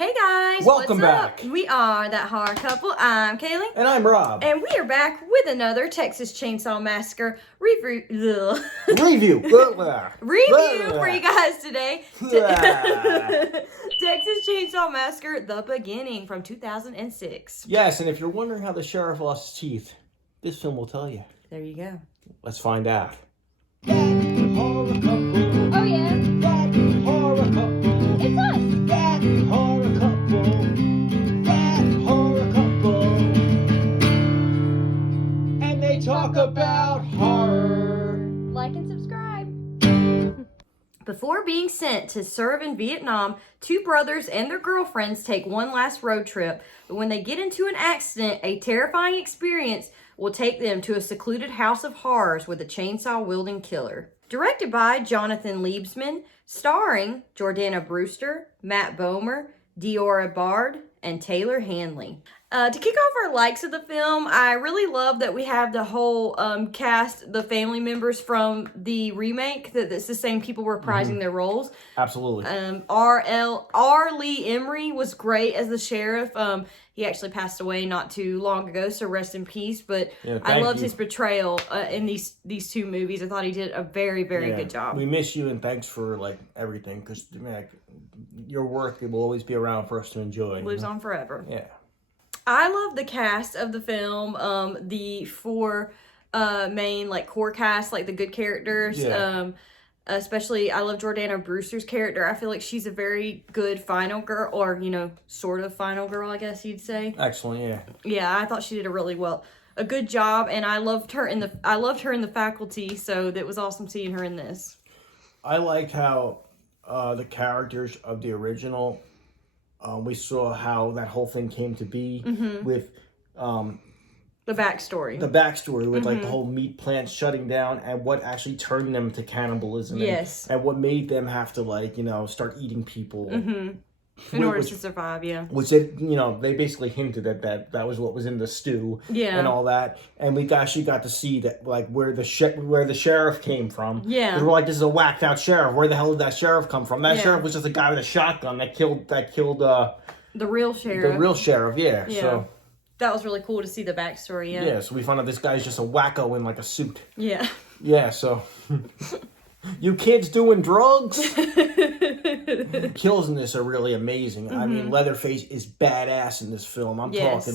Hey guys, Welcome what's back. up? We are That Horror Couple. I'm Kaylee. And I'm Rob. And we are back with another Texas Chainsaw Massacre review Review for you guys today. Texas Chainsaw Massacre, The Beginning from 2006. Yes, and if you're wondering how the sheriff lost his teeth, this film will tell you. There you go. Let's find out. Oh yeah. That horror couple. It's us. That horror couple. That horror couple. And they talk about horror. Like and subscribe. Before being sent to serve in Vietnam, two brothers and their girlfriends take one last road trip. But when they get into an accident, a terrifying experience will take them to a secluded house of horrors with a chainsaw-wielding killer. Directed by Jonathan Liebsman, starring Jordana Brewster, Matt Bomer, Diora Bard, and Taylor Hanley. To kick off our likes of the film, I really love that we have the whole cast, the family members from the remake, that it's the same people reprising their roles. Absolutely. R. Lee Emery was great as the sheriff. He actually passed away not too long ago, so rest in peace. But Yeah, I loved you. his portrayal in these two movies. I thought he did a very, very good job. We miss you and thanks for everything, because your work will always be around for us to enjoy. Lives on forever. Yeah. I love the cast of the film. The four main core cast, the good characters. Yeah. Especially, I love Jordana Brewster's character. I feel like she's a very good final girl, or sort of final girl, I guess you'd say. Excellent. Yeah. Yeah, I thought she did a good job, and I loved her in the faculty. So that was awesome seeing her in this. I liked how the characters of the original. We saw how that whole thing came to be with the backstory. With the whole meat plant shutting down and what actually turned them to cannibalism. Yes. And what made them have to start eating people. In order to survive, yeah. Which they basically hinted that was what was in the stew. Yeah. And all that. And we actually got to see that where the sheriff came from. Yeah. 'Cause we're like, this is a whacked out sheriff. Where the hell did that sheriff come from? That sheriff was just a guy with a shotgun that killed the real sheriff. The real sheriff, yeah. So that was really cool to see the backstory, yeah. Yeah, so we found out this guy's just a wacko in a suit. Yeah. Yeah, so you kids doing drugs? Kills in this are really amazing. I mean, Leatherface is badass in this film. I'm talking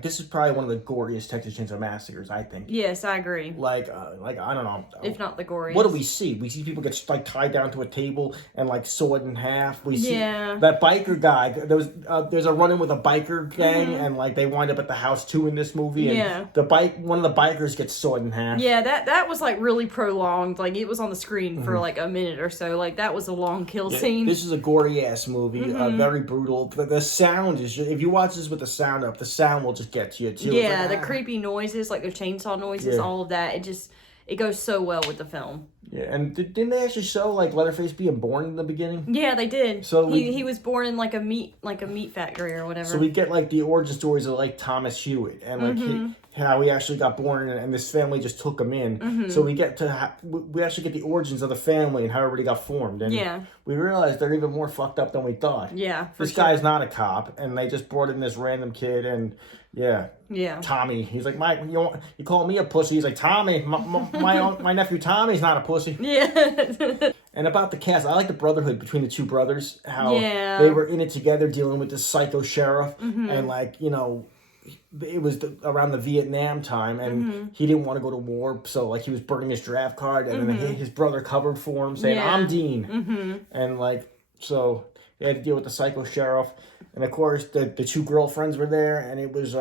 this is probably one of the goriest Texas Chainsaw Massacres, I think. Yes, I agree. I don't know. If not the goriest. What do we see? We see people get tied down to a table and sawed in half. We see that biker guy. There's a run-in with a biker gang, and they wind up at the house too in this movie. And one of the bikers gets sawed in half. Yeah, that was really prolonged. It was on the screen for a minute or so. That was a long kill scene. This is a gory ass movie. Very brutal. The sound is just, if you watch this with the sound up, the sound will just get to you too. Yeah, the creepy noises, the chainsaw noises, all of that. It goes so well with the film. Yeah, and didn't they actually show Leatherface being born in the beginning? Yeah, they did. So he was born in a meat factory or whatever. So we get the origin stories of Thomas Hewitt and how he actually got born and this family just took him in. So we get to we actually get the origins of the family and how everybody got formed. And we realized they're even more fucked up than we thought. Yeah, this guy's not a cop, and they just brought in this random kid and. Yeah. Tommy. He's like, Mike, you call me a pussy? He's like, Tommy, my nephew Tommy's not a pussy. Yeah. And about the cast, I like the brotherhood between the two brothers. How they were in it together, dealing with this psycho sheriff, and it was around the Vietnam time, and he didn't want to go to war, so he was burning his draft card, and then his brother covered for him, saying, "I'm Dean," and so they had to deal with the psycho sheriff. And of course, the two girlfriends were there, and it was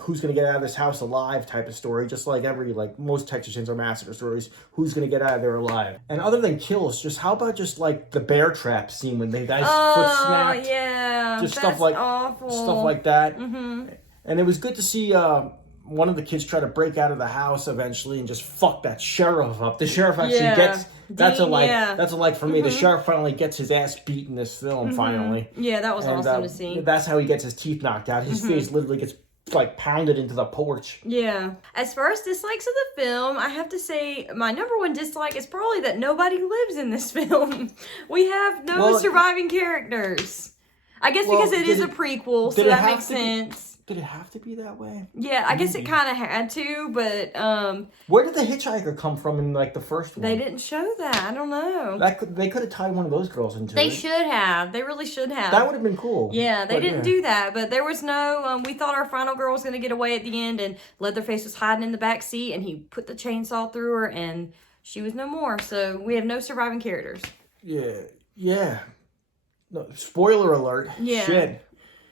who's gonna get out of this house alive type of story, just like most Texas Chainsaw Massacre stories. Who's gonna get out of there alive? And other than kills, just how about the bear trap scene when the guy's foot snapped? Oh yeah, just that's awful. Stuff like that. And it was good to see one of the kids try to break out of the house eventually and just fuck that sheriff up. The sheriff actually gets. That's a like for me. The sheriff finally gets his ass beat in this film. Finally, yeah, that was awesome to see. That's how he gets his teeth knocked out. His face literally gets pounded into the porch. Yeah. As far as dislikes of the film, I have to say my number one dislike is probably that nobody lives in this film. We have no surviving characters. I guess because it is a prequel, so that makes sense. Did it have to be that way? Yeah, I guess it kind of had to, but where did the hitchhiker come from in like the first one? They didn't show that. I don't know. They could have tied one of those girls into it. They should have. They really should have. That would have been cool. Yeah, they didn't do that, but there was no. We thought our final girl was going to get away at the end, and Leatherface was hiding in the back seat, and he put the chainsaw through her, and she was no more. So we have no surviving characters. Yeah. No, spoiler alert. Yeah. Shit.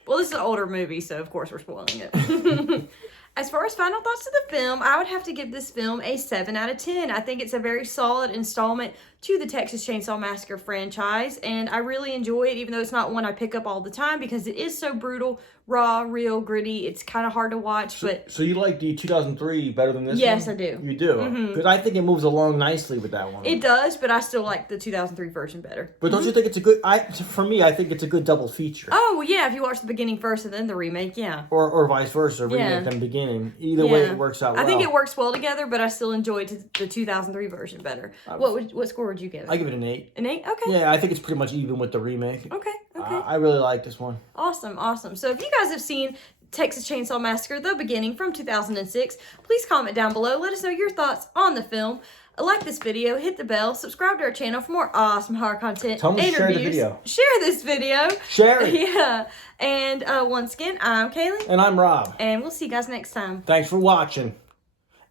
Well, this is an older movie, so of course we're spoiling it. As far as final thoughts to the film, I would have to give this film a 7 out of 10. I think it's a very solid installment to the Texas Chainsaw Massacre franchise, and I really enjoy it, even though it's not one I pick up all the time because it is so brutal, raw, real, gritty. It's kind of hard to watch, but... So you like the 200003 better than this one? Yes, I do. You do? Because I think it moves along nicely with that one. It does, but I still like the 2003 version better. But don't you think it's a good... For me, I think it's a good double feature. Oh, yeah, if you watch the beginning first and then the remake, yeah. Or vice versa, remake then beginning. Either way, it works out well. I think it works well together, but I still enjoyed the 2003 version better. What score would you give it? I give it an 8. An 8? Okay. Yeah, I think it's pretty much even with the remake. Okay. I really like this one. Awesome. So if you guys have seen Texas Chainsaw Massacre, the beginning from 2006, please comment down below. Let us know your thoughts on the film. Like this video, hit the bell, subscribe to our channel for more awesome horror content. Tell me to share the video. Share this video. Share it. Yeah. And once again, I'm Kaylee. And I'm Rob. And we'll see you guys next time. Thanks for watching.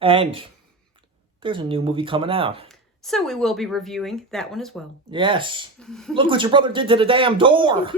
And there's a new movie coming out. So we will be reviewing that one as well. Yes. Look what your brother did to the damn door.